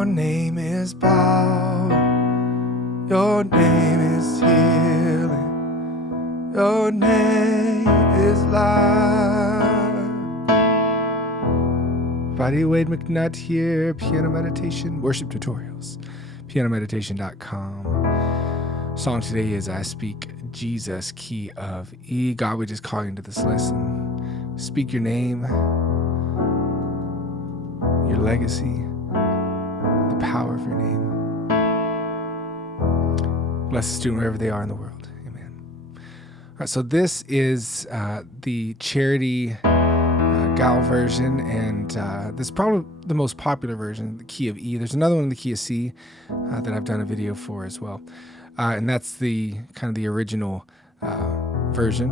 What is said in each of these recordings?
Your name is power. Your name is healing. Your name is life. Buddy Wade McNutt here, Piano Meditation, Worship Tutorials, pianomeditation.com. Song today is I Speak Jesus, key of E. God, we just call you into this lesson. Speak your name, your legacy, the power of your name. Bless the student wherever they are in the world. Amen. All right, so this is the charity Gayle version, and this is probably the most popular version, the key of E. There's another one in the key of C that I've done a video for as well, and that's the kind of the original version.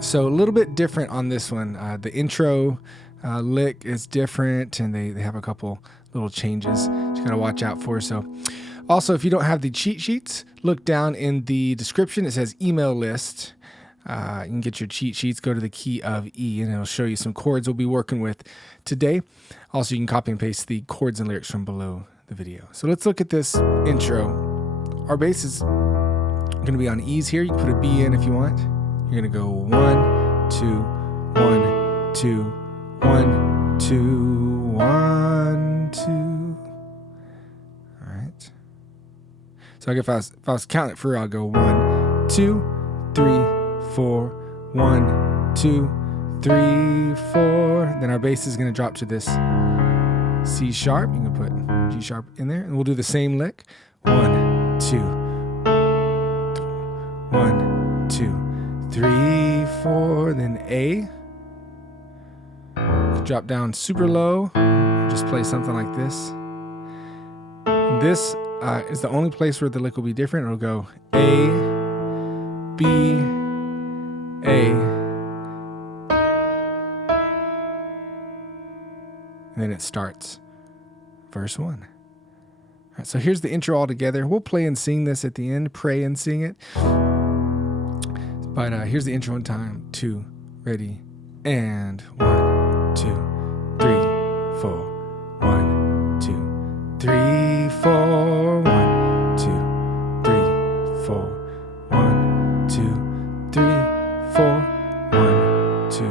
So a little bit different on this one. The intro lick is different, and they have a couple little changes you gotta watch out for. So also, if you don't have the cheat sheets, look down in the description. It says email list. You can get your cheat sheets, go to the key of E, and it'll show you some chords we'll be working with today. Also, you can copy and paste the chords and lyrics from below the video. So let's look at this intro. Our bass is going to be on E's here. You can put a B in if you want. You're going to go 1, 2, 1, 2, 1, 2, 1, 2. All right. So if I was counting it for, I'll go 1, 2, 3, 4, 1, 2, 3, 4. Then our bass is going to drop to this C sharp. You can put G sharp in there, and we'll do the same lick. 1, 2, 1, 2, 3, 4. Then A. Drop down super low. Just play something like this. This is the only place where the lick will be different. It'll go A, B, A, and then it starts verse 1. All right, so here's the intro all together. We'll play and sing this at the end, pray and sing it. But here's the intro in time. 2, ready, and 1, 2, 3, 4. 1, 2, 3, 4. 1, 2, 3, 4. 1, 2, 3, 4. 1, 2,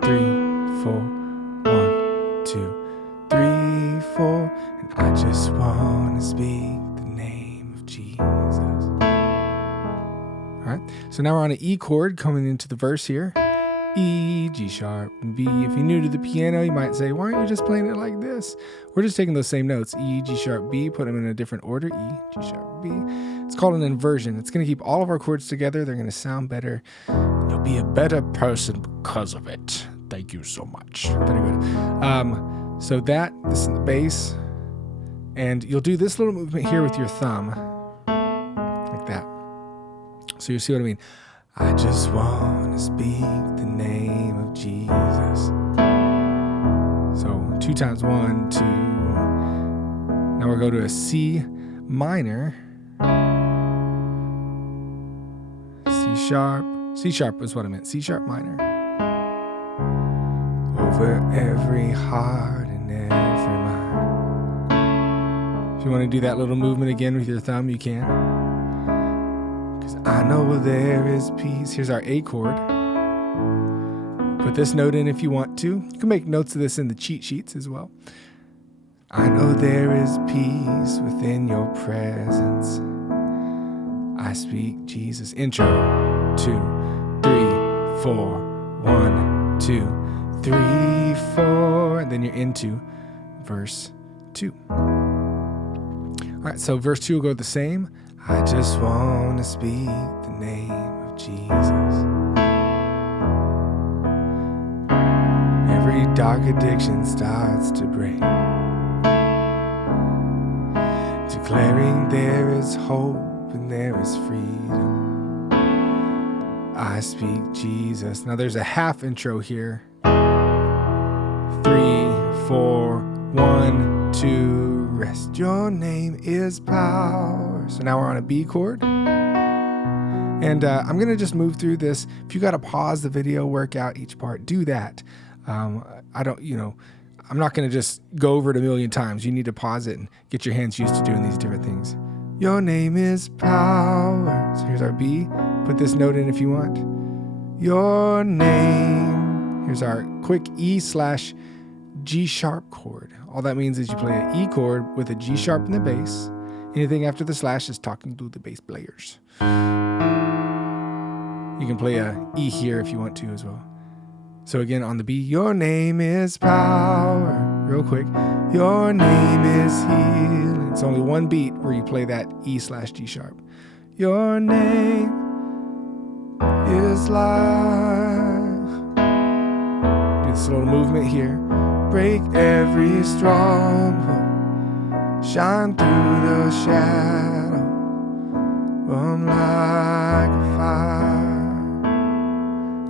3, 4. 1, 2, 3, 4. And I just want to speak the name of Jesus. All right. So now we're on an E chord coming into the verse here. E, G sharp, and B. If you're new to the piano, you might say, why aren't you just playing it like this? We're just taking those same notes, E, G sharp, B, put them in a different order, E, G sharp, B. It's called an inversion. It's going to keep all of our chords together. They're going to sound better. You'll be a better person because of it. Thank you so much. Very good. So this is the bass, and you'll do this little movement here with your thumb, like that. So you see what I mean? I just want to speak the name of Jesus. So 2 times 1, 2. Now we'll go to a C minor. C sharp. C sharp is what I meant. C sharp minor. Over every heart and every mind. If you want to do that little movement again with your thumb, you can. I know there is peace. Here's our A chord. Put this note in if you want to. You can make notes of this in the cheat sheets as well. I know there is peace within your presence. I speak Jesus. Intro. 2, 3, 4. 1, 2, 3, 4. And then you're into verse 2. All right, so verse 2 will go the same. I just want to speak the name of Jesus. Every dark addiction starts to break, declaring there is hope and there is freedom. I speak Jesus. Now there's a half intro here. 3, 4, 1, 2, rest. Your name is power. So now we're on a B chord. And I'm going to just move through this. If you got to pause the video, work out each part, do that. I don't, I'm not going to just go over it a million times. You need to pause it and get your hands used to doing these different things. Your name is power. So here's our B. Put this note in if you want. Your name. Here's our quick E/G sharp chord. All that means is you play an E chord with a G sharp in the bass. Anything after the slash is talking to the bass players. You can play a E here if you want to as well. So again, on the B, your name is power. Real quick. Your name is healing. It's only one beat where you play that E/G sharp. Your name is life. Do this little movement here. Break every stronghold. Shine through the shadow. Burn like a fire.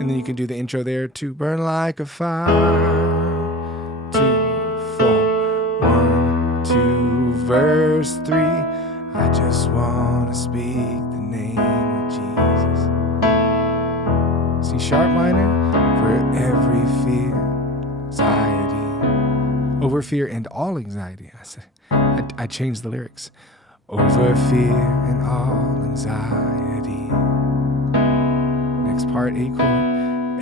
And then you can do the intro there to burn like a fire. 2, 4, 1, 2, verse 3. I just want to speak the name of Jesus. C sharp minor for every fear, anxiety, over fear and all anxiety. I changed the lyrics. Over fear and all anxiety. Next part, A chord.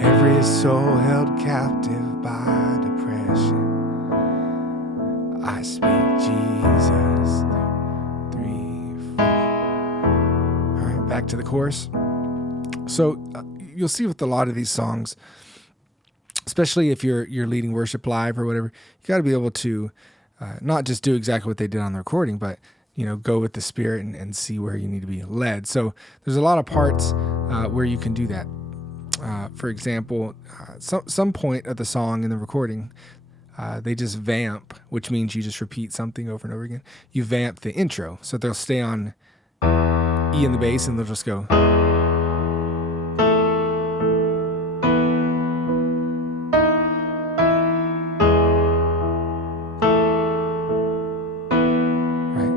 Every soul held captive by depression. I speak Jesus. 3, 4. All right, back to the chorus. So you'll see with a lot of these songs, especially if you're leading worship live or whatever, you got to be able to not just do exactly what they did on the recording, but go with the Spirit and see where you need to be led. So there's a lot of parts where you can do that. For example, some point of the song in the recording, they just vamp, which means you just repeat something over and over again. You vamp the intro, so they'll stay on E in the bass, and they'll just go.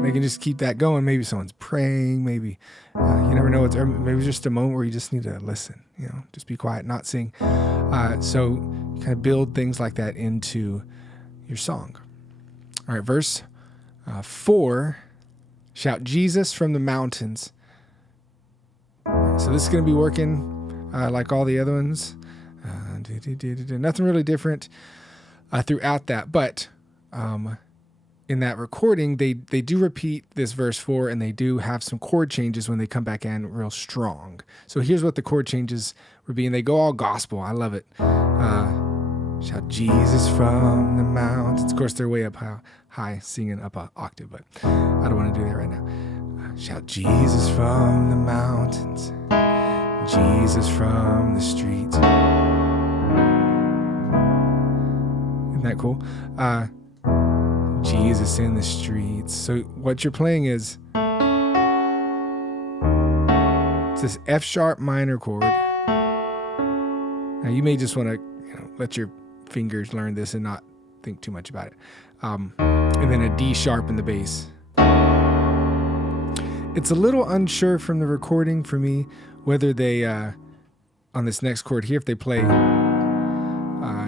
They can just keep that going. Maybe someone's praying. Maybe you never know. Maybe it's just a moment where you just need to listen. Just be quiet, not sing. So you kind of build things like that into your song. All right, verse 4. Shout Jesus from the mountains. So this is going to be working like all the other ones. Nothing really different throughout that, but. In that recording, they do repeat this verse 4, and they do have some chord changes when they come back in real strong. So here's what the chord changes were being. They go all gospel. I love it. Shout Jesus from the mountains. Of course, they're way up high singing up an octave, but I don't want to do that right now. Shout Jesus from the mountains, Jesus from the streets. Isn't that cool? Jesus in the streets. So what you're playing is it's this F sharp minor chord. Now you may just want to let your fingers learn this and not think too much about it. And then a D sharp in the bass. It's a little unsure from the recording for me whether they on this next chord here, if they play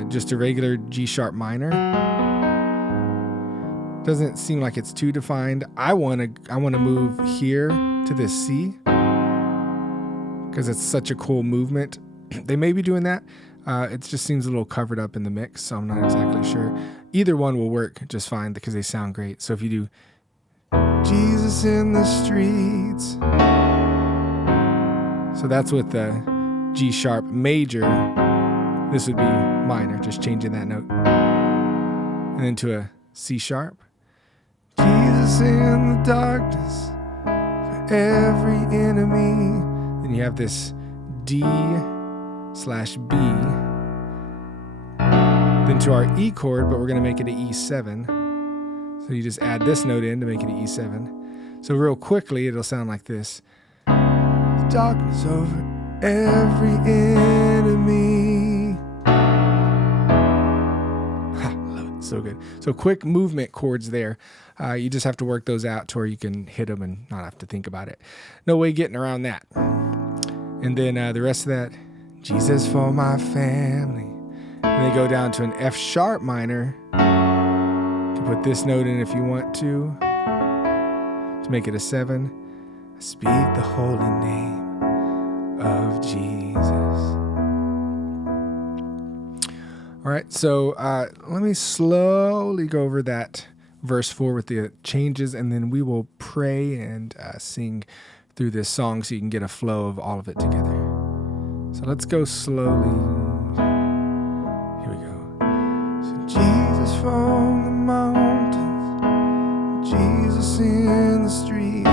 just a regular G sharp minor. Doesn't seem like it's too defined. I want to move here to this C because it's such a cool movement. They may be doing that. It just seems a little covered up in the mix, so I'm not exactly sure. Either one will work just fine because they sound great. So if you do Jesus in the streets, so that's with the G sharp major. This would be minor, just changing that note. And then to a C sharp. Jesus in the darkness for every enemy. Then you have this D/B. Then to our E chord, but we're going to make it an E7. So you just add this note in to make it an E7. So real quickly, it'll sound like this. The darkness over every enemy. Love it. So good. So quick movement chords there. You just have to work those out to where you can hit them and not have to think about it. No way getting around that. And then the rest of that, Jesus for my family. And they go down to an F sharp minor. You can put this note in if you want to make it a 7. I speak the holy name of Jesus. All right, so let me slowly go over that verse 4 with the changes, and then we will pray and sing through this song so you can get a flow of all of it together. So let's go slowly. Here we go. So Jesus from the mountains, Jesus in the street,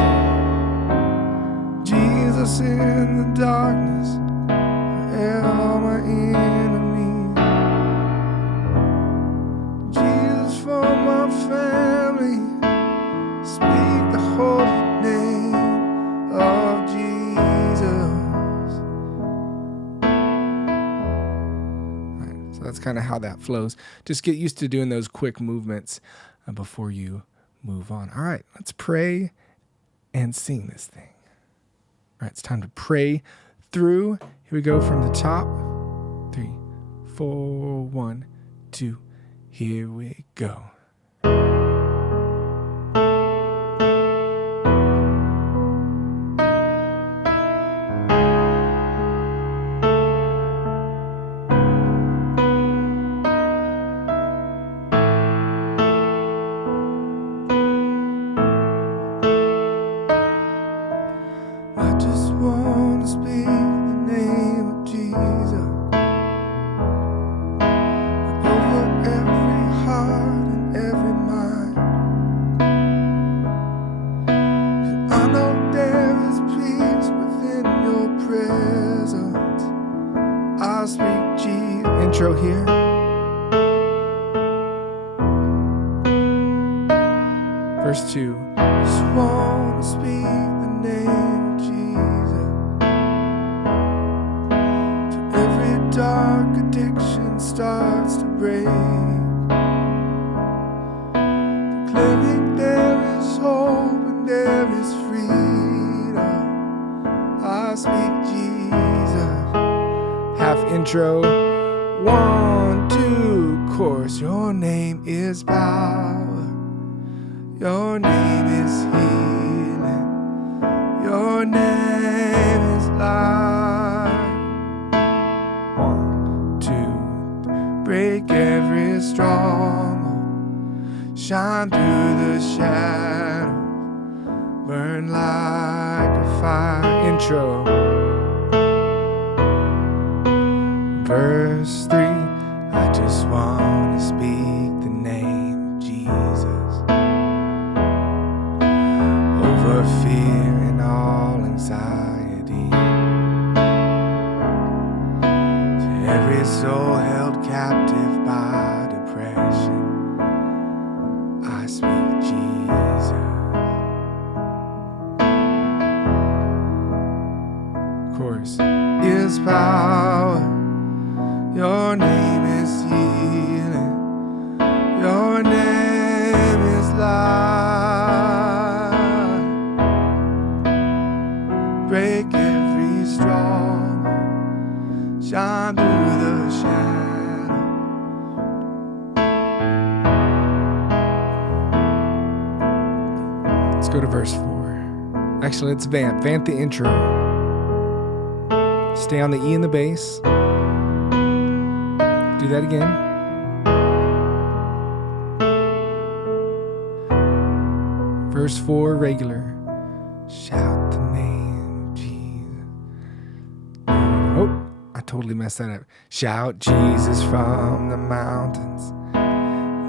Jesus in the darkness, forever my enemy. Jesus for my family, speak the holy name of Jesus. All right, so that's kind of how that flows. Just get used to doing those quick movements before you move on. All right, let's pray and sing this thing. All right, it's time to pray through. Here we go from the top. 3, 4, 1, 2. Here we go. I just want to speak the name of Jesus over every heart and every mind. 'Cause I know there is peace within your presence. I speak Jesus. Intro here. Verse 2. Just want to speak the name of Jesus till every dark addiction starts to break, declaring there is hope and there is freedom. I speak Jesus. Half intro. 1, 2, chorus. Your name is power. Your name is healing. Your name is life. 1, 2, 3. Break every stronghold. Shine through the shadows. Burn like a fire. Intro. Verse 3. I just want to speak the name of Jesus over fear and all anxiety, to every soul held captive by depression. I speak Jesus. Chorus. Is power. Your name is healing. Your name is life. Break every stronghold. Shine through the shadow. Let's go to verse 4. Actually, let's vamp. Vamp the intro. Stay on the E and the bass. Do that again. Verse 4, regular. Shout the name of Jesus. Oh, I totally messed that up. Shout Jesus from the mountains.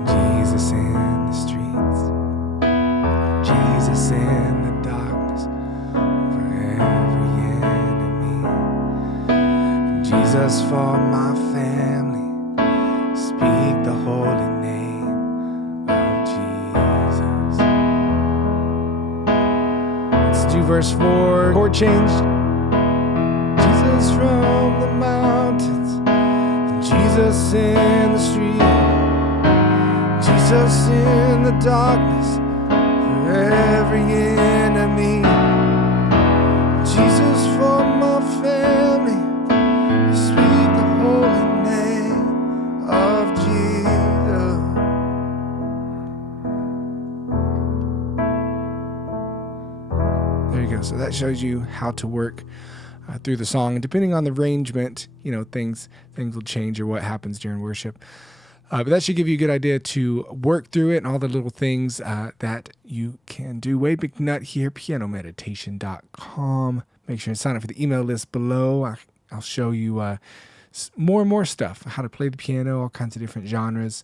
Jesus in the streets. Jesus in the darkness. For every enemy. Jesus for my family. Speak the holy name of Jesus. Let's do verse 4. Chord change. Jesus from the mountains, Jesus in the street, Jesus in the darkness, for every enemy. Jesus for my family. Speak the holy name of Jesus. So that shows you how to work through the song, and depending on the arrangement, things will change or what happens during worship. But that should give you a good idea to work through it and all the little things that you can do. Wade McNutt here, pianomeditation.com. Make sure to sign up for the email list below. I'll show you more and more stuff, how to play the piano, all kinds of different genres.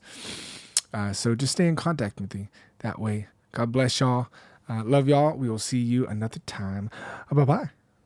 So just stay in contact with me that way. God bless y'all. Love y'all. We will see you another time. Bye-bye.